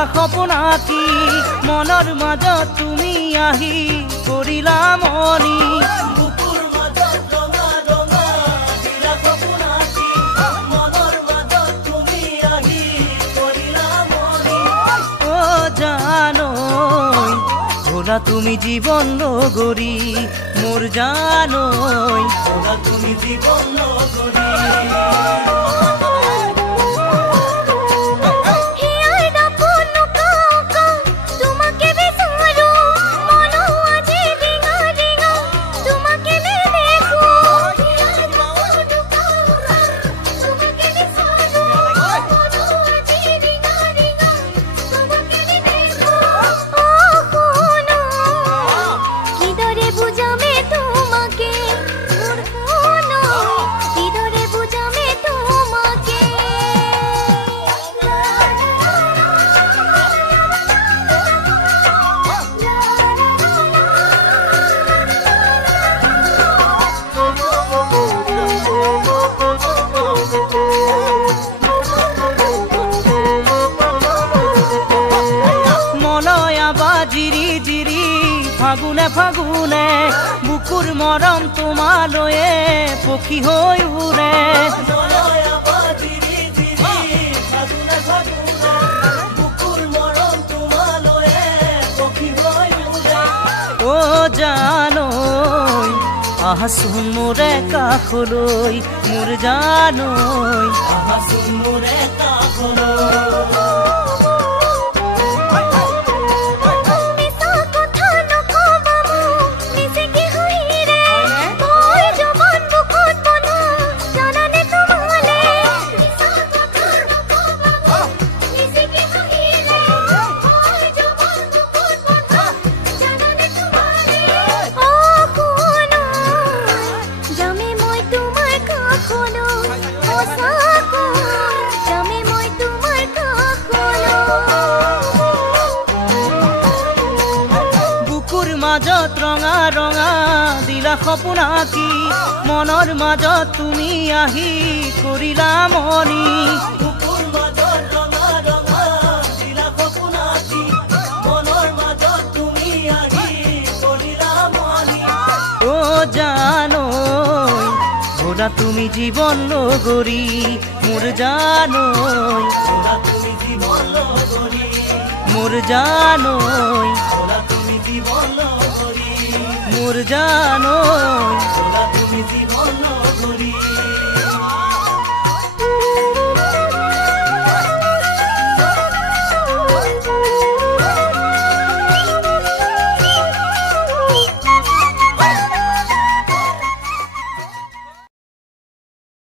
দিলা সপোন আঁকি মনৰ মাজত তুমি আহি কৰিলা মনি বুকুৰ মাজত ৰঙা ৰঙা দিলা সপোন আঁকি মনৰ মাজত তুমি আহি কৰিলা মনি ও জানৈ ভোলা তুমি জীবন লগৰী মোৰ জানৈ ভোলা তুমি জীবন লগৰী ফাগুনে ফাগুনে বুকুৰ মৰম তোমালয়ে পক্ষী হৈ উৰে ও জানৈ আহাচোন মোৰে কাষলৈ মোৰ জানৈ আহাচোন মোৰে কাষলৈ মাজত ৰঙা ৰঙা দিলা সপোন আঁকি মনৰ মাজত তুমি আহি কৰিলা মনি বুকুৰ মাজত ৰঙা ৰঙা দিলা সপোন আঁকি মনৰ মাজত তুমি আহি কৰিলা মনি ও জানৈ ভোলা তুমি জীবন লগৰী মোৰ জানৈ ভোলা তুমি জীবন লগৰী মোৰ জানৈ ভোলা তুমি জীবন লগৰী মোৰ জানৈ ভোলা তুমি জীবন লগৰী